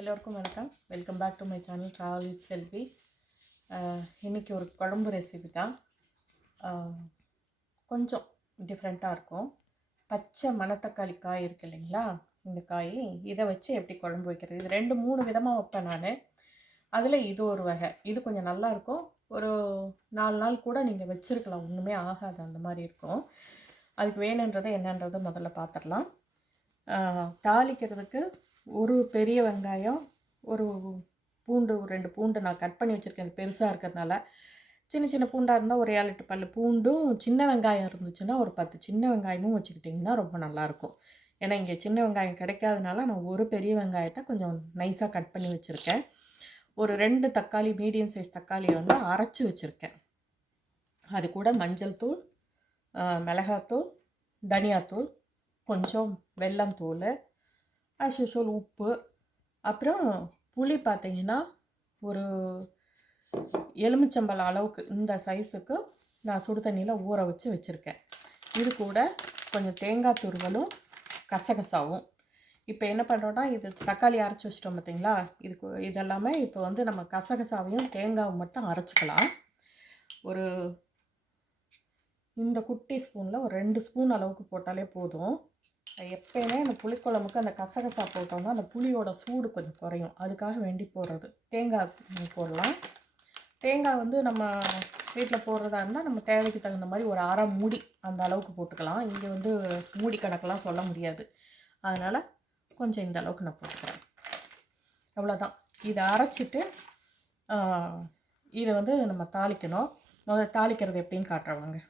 எல்லோருக்கும் வணக்கம். Welcome back to my channel travel with Selvi. இன்றைக்கி ஒரு குழம்பு ரெசிபி தான். கொஞ்சம் டிஃப்ரெண்ட்டாக இருக்கும். பச்சை மணத்தக்காளி காய் இருக்குது இல்லைங்களா, இந்த காய் இதை வச்சு எப்படி குழம்பு வைக்கிறது, இது 2-3 விதமாக வைப்பேன் நான். அதில் இது ஒரு வகை. இது கொஞ்சம் நல்லாயிருக்கும். ஒரு 4 நாள் கூட நீங்கள் வச்சுருக்கலாம், ஒன்றுமே ஆகாது, அந்த மாதிரி இருக்கும். அதுக்கு வேணுன்றதை என்னன்றதை முதல்ல பார்த்துடலாம். தாளிக்கிறதுக்கு ஒரு பெரிய வெங்காயம், ஒரு பூண்டு, 2 பூண்டு நான் கட் பண்ணி வச்சுருக்கேன். இது பெருசாக இருக்கிறதுனால. சின்ன சின்ன பூண்டாக இருந்தால் ஒரு 7-8 பல் பூண்டும், சின்ன வெங்காயம் இருந்துச்சுன்னா ஒரு 10 சின்ன வெங்காயமும் வச்சுக்கிட்டிங்கன்னா ரொம்ப நல்லாயிருக்கும். ஏன்னா இங்கே சின்ன வெங்காயம் கிடைக்காதனால நான் ஒரு பெரிய வெங்காயத்தை கொஞ்சம் நைஸாக கட் பண்ணி வச்சுருக்கேன். ஒரு 2 தக்காளி, மீடியம் சைஸ் தக்காளியை வந்து அரைச்சி வச்சுருக்கேன். அது கூட மஞ்சள் தூள், மிளகாத்தூள், தனியாத்தூள், கொஞ்சம் வெல்லம் தூள், ஆஸ் யூஷுவல் உப்பு, அப்புறம் புளி பார்த்தீங்கன்னா ஒரு எலுமிச்சம்பழம் அளவுக்கு இந்த சைஸுக்கு நான் சுடு தண்ணியில் ஊற வச்சு வச்சுருக்கேன். இது கூட கொஞ்சம் தேங்காய் துருவலும் கசகசாவும். இப்போ என்ன பண்ணுறோன்னா, இது தக்காளி அரைச்சி வச்சிட்டோம் பார்த்தீங்களா, இதெல்லாமே இப்போ வந்து நம்ம கசகசாவையும் தேங்காயும் மட்டும் அரைச்சிக்கலாம். ஒரு இந்த குட்டி ஸ்பூனில் ஒரு 2 ஸ்பூன் அளவுக்கு போட்டாலே போதும். எப்பயுமே அந்த புளிக்குழம்புக்கு அந்த கசகசா போட்டோம்னா அந்த புளியோட சூடு கொஞ்சம் குறையும். அதுக்காக வேண்டி போடுறது. தேங்காய் போடலாம். தேங்காய் வந்து நம்ம வீட்டில் போடுறதா இருந்தால் நம்ம தேவைக்கு தகுந்த மாதிரி ஒரு அரை மூடி அந்த அளவுக்கு போட்டுக்கலாம். இங்கே வந்து மூடி கணக்கெல்லாம் சொல்ல முடியாது. அதனால் கொஞ்சம் இந்த அளவுக்கு நான் போட்டுக்கிறேன். அவ்வளோதான். இதை அரைச்சிட்டு இதை வந்து நம்ம தாளிக்கணும். முதல்ல தாளிக்கிறது எப்படின்னு காட்டுறவாங்க.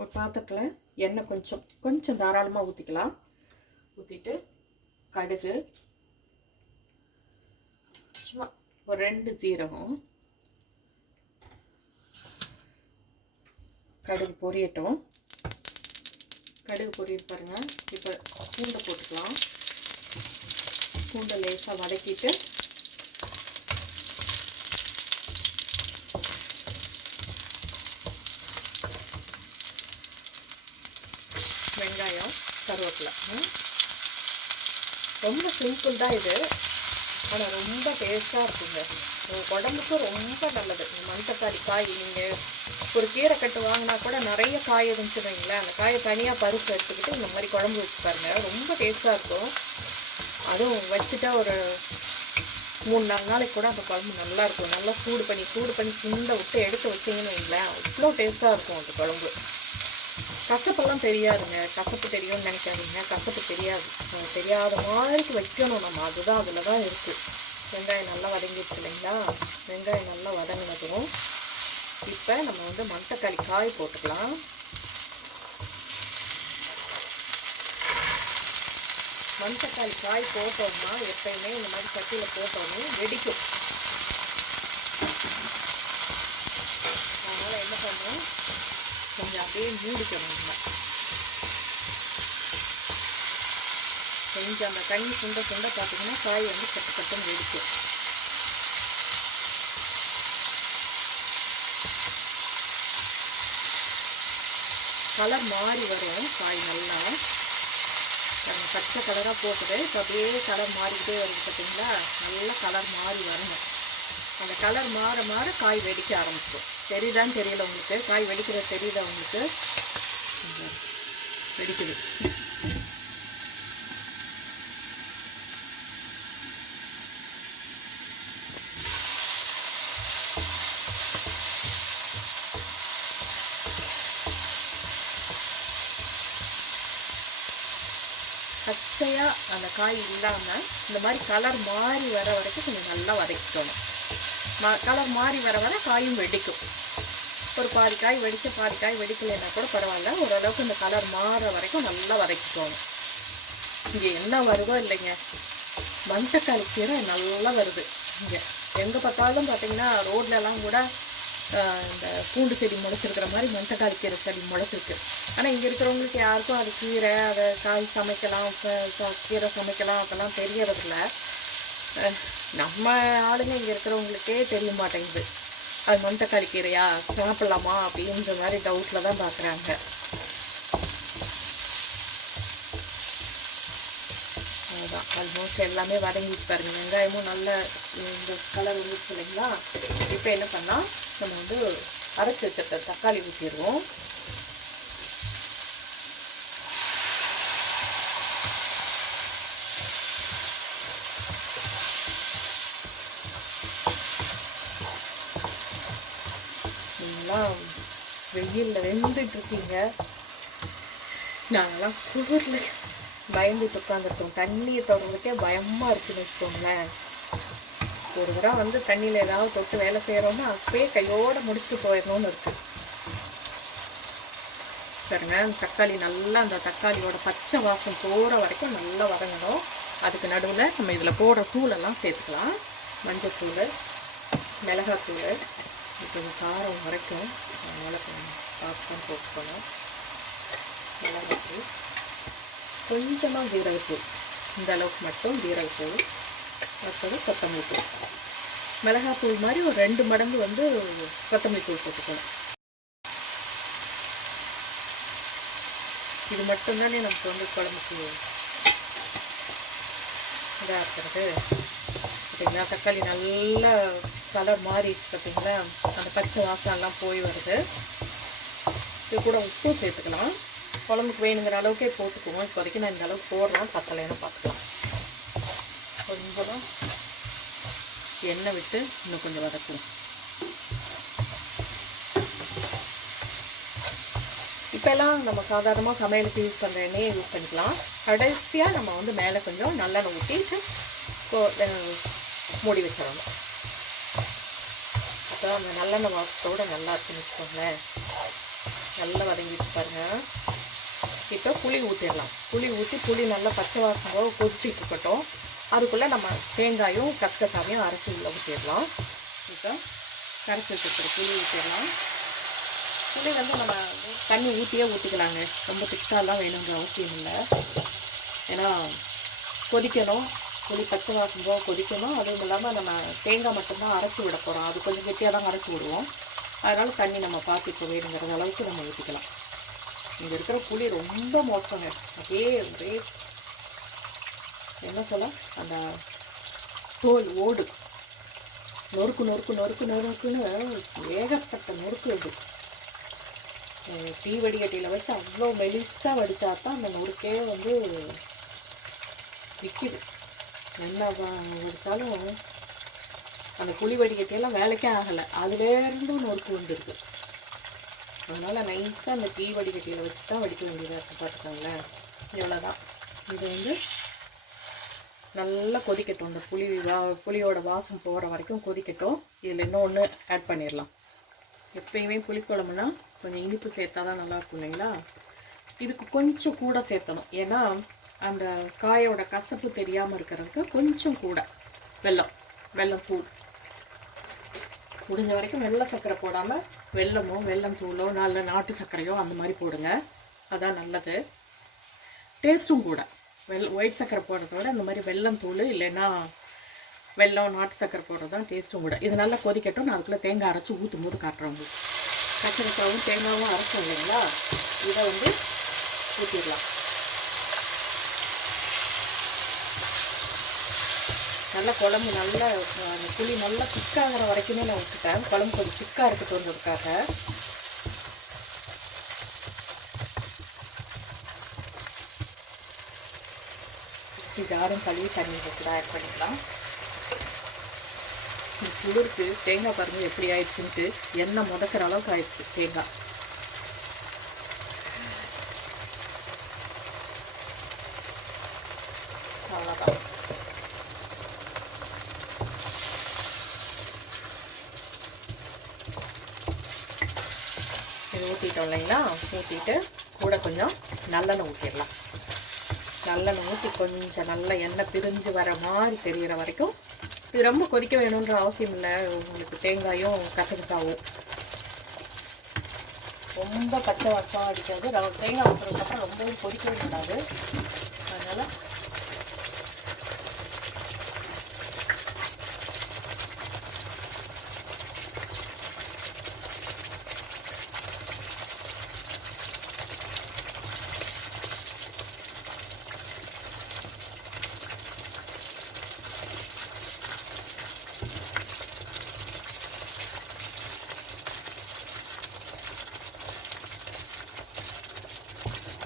ஒரு பாத்திரத்தில் எண்ணெய் கொஞ்சம் தாராளமாக ஊற்றிக்கலாம். ஊற்றிட்டு கடுகு, சும்மா ஒரு 2 ஜீரகம், கடுகு பொரியட்டும். கடுகு பொரியுது பாருங்கள். இப்போ பூண்டை போட்டுக்கலாம். பூண்டை லேசாக வதக்கிட்டு வெங்காயம், கருவேப்பிலை. ரொம்ப சிம்பிள் தான் இது, ஆனால் ரொம்ப டேஸ்ட்டாக இருக்குங்க. உடம்புக்கு ரொம்ப நல்லது. மணத்தக்காளி காய் நீங்கள் ஒரு கீரை கட்டு வாங்கினா கூட நிறைய காய் இருந்துச்சுன்னு வைங்களேன், அந்த காயை தனியாக பருப்பு எடுத்துக்கிட்டு இந்த மாதிரி குழம்பு வச்சு பாருங்கள், ரொம்ப டேஸ்ட்டாக இருக்கும். அதுவும் வச்சுட்டா ஒரு 3-4 நாளைக்கு கூட அந்த குழம்பு நல்லாயிருக்கும். நல்லா சூடு பண்ணி சிந்த விட்டு எடுத்து வச்சிங்கன்னு வைங்களேன், அவ்வளோ டேஸ்ட்டாக இருக்கும் அந்த குழம்பு. கசப்பெல்லாம் தெரியாதுங்க. கசப்பு தெரியும்னு நினைக்காதீங்க, கசப்பு தெரியாது. தெரியாத மாதிரி வைக்கணும் நம்ம, அதுதான் அதில் தான் இருக்குது. வெங்காயம் நல்லா வதங்கிடுச்சு இல்லைங்களா, வெங்காயம் நல்லா வதங்கினதும் இப்போ நம்ம வந்து மணத்தக்காளி காய் போட்டுக்கலாம். மணத்தக்காளி காய் போட்டோம்னா எப்பயுமே இந்த மாதிரி சட்டியில் போட்டோன்னே வெடிக்கும். அதனால் என்ன பண்ணணும், கொஞ்சம் அப்படியே மூடிக்கணும். கொஞ்சம் அந்த தண்ணி சுண்ட பார்த்தீங்கன்னா காய் வந்து கட்டு வெடிக்கும். கலர் மாறி வரும் காய் நல்லா. பச்சை கலராக போட்டுது, இப்போ அப்படியே கலர் மாறிக்கிட்டே வருது பார்த்தீங்களா, நல்லா கலர் மாறி வரணும். அந்த கலர் மாற காய் வெடிக்க ஆரம்பிச்சிடும். தெரியுதான்னு தெரியல உங்களுக்கு, காய் வெடிக்கிறது தெரியுதா உங்களுக்கு? வெடிக்குது. பச்சையாக அந்த காய் இல்லாமல் இந்த மாதிரி கலர் மாறி வர வரைக்கும் கொஞ்சம் நல்லா வதக்கிக்கணும். கலர் மாறி வர காயும் வெடிக்கும். ஒரு பாதி காய் வெடித்து பாதி காய் வெடிக்கலைன்னா கூட பரவாயில்ல, ஓரளவுக்கு இந்த கலர் மாற வரைக்கும் நல்லா வதக்கிக்கணும். இங்கே என்ன வருதோ இல்லைங்க, மணத்தக்காளி கீரை நல்லா வருது. இங்கே எங்கே பார்த்தாலும் பார்த்தீங்கன்னா ரோட்லலாம் கூட இந்த பூண்டு செடி முளைச்சிருக்கிற மாதிரி மணத்தக்காளி கீரை செடி முளைச்சிருக்கு. ஆனால் இங்கே இருக்கிறவங்களுக்கு யாருக்கும் அது கீரை, அதை காய் சமைக்கலாம், கீரை சமைக்கலாம் அதெல்லாம் தெரியறதில்ல. நம்ம ஆளுங்க இங்கே இருக்கிறவங்களுக்கே தெரிய மாட்டேங்குது அது மணத்தக்காளி கீரையா, சாப்பிட்லாமா அப்படின்ற மாதிரி டவுட்டில் தான் பார்க்குறாங்க. அதுதான் ஆல்மோஸ்ட் எல்லாமே வதங்கிட்டு பாருங்க. வெங்காயமும் நல்ல இந்த கலர் வந்துச்சு இல்லைங்களா? இப்போ என்ன பண்ணால் நம்ம வந்து அரைச்சி வச்சிருக்க தக்காளி ஊற்றிடுவோம். நீங்களாம் வெயிலில் வெந்துட்டுருக்கீங்க, நாங்கள்லாம் குளிரில் பயந்துட்டு உட்காந்துருக்கோம். தண்ணியை தொடர்றதுக்கே பயமாக இருக்குன்னு வச்சுக்கோங்களேன். ஒரு தடவை வந்து தண்ணியில் ஏதாவது தொட்டு வேலை செய்கிறோம்னா அப்பயே கையோடு முடிச்சுட்டு போயிடணும்னு இருக்குது. பாருங்க, தக்காளி நல்லா அந்த தக்காளியோட பச்சை வாசம் போகிற வரைக்கும் நல்லா வதங்கணும். அதுக்கு நடுவில் நம்ம இதில் போடுற தூளெல்லாம் சேர்த்துக்கலாம். மஞ்சத்தூள், மிளகாத்தூள், கொஞ்சம் காரம் வரைக்கும் அதனால் கொஞ்சம் பார்த்து போட்டுக்கணும். மிளகாத்தூள், கொஞ்சமாக ஜீரகத்தூள், இந்த அளவுக்கு மட்டும் ஜீரகத்தூள், அடுத்தது கொத்தமல்லி தூள். மிளகாத்தூள் மாதிரி ஒரு 2 மடங்கு வந்து கொத்தமல்லி தூள் போட்டுக்கணும். இது மட்டும்தானே நமக்கு வந்து குழம்புக்கு இதாக இருக்கிறது. பார்த்தீங்களா, தக்காளி நல்லா கலர் மாறிடுச்சு. பார்த்தீங்களா, அந்த பச்சை வாசம்லாம் போய் வருது. இது கூட உப்பு சேர்த்துக்கலாம். குழம்புக்கு வேணுங்கிற அளவுக்கே போட்டுக்குவோம். இப்போ வரைக்கும் நான் இந்த அளவுக்கு போடுறேன், பத்தலைன்னு பார்த்துக்கலாம். கொஞ்சம் எண்ணெய் விட்டு இன்னும் கொஞ்சம் வதக்குவோம். இப்போல்லாம் நம்ம சாதாரணமாக சமையலுக்கு யூஸ் பண்ணுற எண்ணெயை யூஸ் பண்ணிக்கலாம். கடைசியாக நம்ம வந்து மேலே கொஞ்சம் நல்லெண்ணெய் ஊற்றிட்டு மூடி வச்சிடணும். அப்போ அந்த நல்லெண்ணெய் வாசத்தோடு நல்லா இருக்குன்னு வச்சுக்கோங்களேன். நல்லா வதங்கிட்டு பாருங்கள். இப்போ புளி ஊற்றிடலாம். புளி ஊற்றி புளி நல்லா பச்சை வாசம் போக கொதிச்சுட்டு இருக்கட்டும். அதுக்குள்ளே நம்ம தேங்காயும் கசகசாவையும் அரைச்சி உள்ள ஊற்றிடலாம். இப்போ கரைச்சி வச்சுருக்கிற புளி ஊற்றிடலாம். புளி வந்து நம்ம தண்ணி ஊற்றியே ஊற்றிக்கலாங்க. ரொம்ப திக்காலாம் வேணுங்கிற அவசியம் இல்லை. ஏன்னா கொதிக்கணும், புளி பச்சை வாசம் போக கொதிக்கணும். அதுவும் இல்லாமல் நம்ம தேங்காய் மட்டும்தான் அரைச்சி விட போகிறோம். அது கொஞ்சம் கெட்டியாக தான் அரைச்சி விடுவோம். அதனால் தண்ணி நம்ம பார்த்து இப்போ வேணுங்கிற அளவுக்கு நம்ம ஊற்றிக்கலாம். இங்கே இருக்கிற புளி ரொம்ப மோசங்க. அப்படியே ஒரே என்ன சொல்ல, அந்த தோல் ஓடு நொறுக்கு நொறுக்கு நொறுக்கு நொறுக்குன்னு ஏகப்பட்ட நொறுக்கு இது. டீ வடிகட்டியில் வச்சு அவ்வளோ மெலிசாக வடித்தா தான் அந்த நொறுக்கே வந்து விற்கிது. என்ன வடித்தாலும் அந்த புளி வடிகட்டியெல்லாம் வேலைக்கே ஆகலை. அதுலேருந்தும் நொறுக்கு வந்துருக்கு. அதனால் நைஸாக அந்த டீ வடிகட்டியில் வச்சு தான் வடிக்க வேண்டியதாக இருக்குது. பார்த்துக்கோங்களேன், இவ்வளோதான். இது வந்து நல்லா கொதிக்கட்டும். அந்த புளியோட வாசம் போகிற வரைக்கும் கொதிக்கட்டும். இதில் இன்னொன்று ஆட் பண்ணிடலாம். எப்பயுமே புளிக்குழம்புனா கொஞ்சம் இனிப்பு சேர்த்தா தான் நல்லாயிருக்கும் இல்லைங்களா? இதுக்கு கொஞ்சம் கூட சேர்த்தணும். ஏன்னா அந்த காயோட கசப்பு தெரியாமல் இருக்கிறதுக்கு கொஞ்சம் கூட வெல்லம் தூள், முடிஞ்ச வரைக்கும் வெள்ளை சர்க்கரை போடாமல் வெல்லமோ வெல்லம் தூளோ நல்ல நாட்டு சர்க்கரையோ அந்த மாதிரி போடுங்க. அதான் நல்லது. டேஸ்ட்டும் கூட. ஒயிட் சர்க்கரை போடுறத விட இந்த மாதிரி வெல்லம் தூள் இல்லைன்னா வெல்லம் நாட்டு சர்க்கரை போடுறது தான் டேஸ்ட்டும் கூட. இது நல்லா கொதிக்கட்டும். நான் அதுக்குள்ளே தேங்காய் அரைச்சி ஊற்றும் போது காட்டுறேன் உங்களுக்கு. கசகசாவும் தேங்காயும் அரைச்சோம் இல்லைங்களா? இதை வந்து ஊற்றிடலாம். நல்லா குழம்பு நல்லா அந்த புளி நல்லா திக்காகிற வரைக்குமே நான் விட்டுட்டேன். குழம்பு கொஞ்சம் திக்காக இருக்கட்டும்ன்றதுக்காக. ஜாரும் கழுவி தண்ணி கூட ஆட் பண்ணிக்கலாம். இந்த குளிருக்கு தேங்காய் பாருங்கள் எப்படி ஆயிடுச்சுன்ட்டு. எண்ணெய் முதக்கிற அளவுக்கு ஆயிடுச்சு தேங்காய். அவ்வளோதான். இது ஊற்றிட்டோம் இல்லைங்களா? ஊற்றிட்டு கூட கொஞ்சம் நல்லெண்ணெய் ஊற்றிடலாம். நல்லெண்ணெய் ஊற்றி கொஞ்சம் நல்லா எண்ணெய் பிரிஞ்சு வர மாதிரி தெரிகிற வரைக்கும். இது ரொம்ப கொதிக்க வேணுன்ற அவசியம் இல்லை. உங்களுக்கு தேங்காயும் கசகசாவும் ரொம்ப பச்சை வாசம் அடிக்காது. தேங்காய் ஊற்றுறதுக்கப்புறம் ரொம்பவும் கொதிக்கவே கூடாது. அதனால்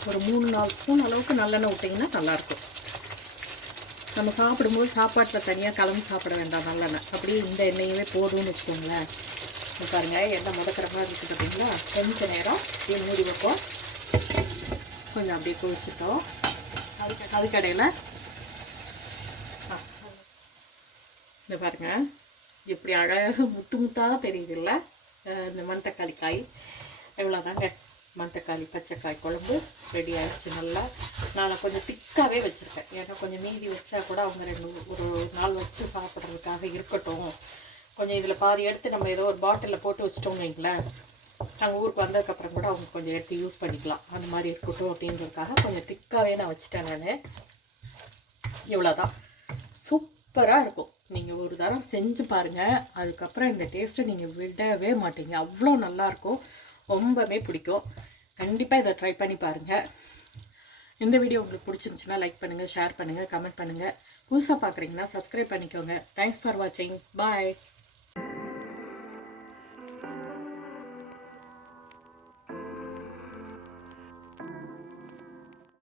ஒரு 3-4 ஸ்பூன் அளவுக்கு நல்லெண்ணெய் விட்டிங்கன்னா நல்லாயிருக்கும். நம்ம சாப்பிடும்போது சாப்பாட்டில் தனியாக கலந்து சாப்பிட வேண்டாம் நல்லெண்ணெய். அப்படியே இந்த எண்ணெயுமே போதும்னு வச்சுக்கோங்களேன். பாருங்கள் எண்ணெய் முதக்கிற மாதிரி இருக்குது பார்த்தீங்களா? கொஞ்ச நேரம் அப்படியே மூடி வைப்போம். கொஞ்சம் அப்படியே கொதிச்சிட்டோம். அதுக்கடையில் இந்த பாருங்கள் இப்படி அழகாக முத்து முத்தாக தெரியுதுல்ல இந்த மணத்தக்காளி காய். எவ்வளோதாங்க மணத்தக்காளி பச்சைக்காய் குழம்பு ரெடி ஆகிடுச்சு. நல்லா நான் கொஞ்சம் திக்காகவே வச்சுருக்கேன். ஏன்னா கொஞ்சம் மீதி வச்சா கூட அவங்க ஒரு நாள் வச்சு சாப்பிட்றதுக்காக இருக்கட்டும். கொஞ்சம் இதில் பாதி எடுத்து நம்ம ஏதோ ஒரு பாட்டிலில் போட்டு வச்சிட்டோம்னு வைங்களேன், நாங்கள் ஊருக்கு வந்ததுக்கப்புறம் கூட அவங்க கொஞ்சம் எடுத்து யூஸ் பண்ணிக்கலாம். அந்த மாதிரி இருக்கட்டும் அப்படின்றதுக்காக கொஞ்சம் திக்காகவே நான் வச்சுட்டேன். நான் இவ்வளோதான். சூப்பராக இருக்கும். நீங்கள் ஒரு தரம் செஞ்சு பாருங்கள். அதுக்கப்புறம் இந்த டேஸ்ட்டை நீங்கள் விடவே மாட்டீங்க. அவ்வளோ நல்லாயிருக்கும். ரொம்பவே பிடிக்கும். கண்டிப்பாக இதை ட்ரை பண்ணி பாருங்கள். இந்த வீடியோ உங்களுக்கு பிடிச்சிருந்துச்சுன்னா லைக் பண்ணுங்கள், ஷேர் பண்ணுங்கள், கமெண்ட் பண்ணுங்கள். புதுசாக பார்க்குறீங்கன்னா சப்ஸ்கிரைப் பண்ணிக்கோங்க. தேங்க்ஸ் ஃபார் வாட்சிங். பாய்.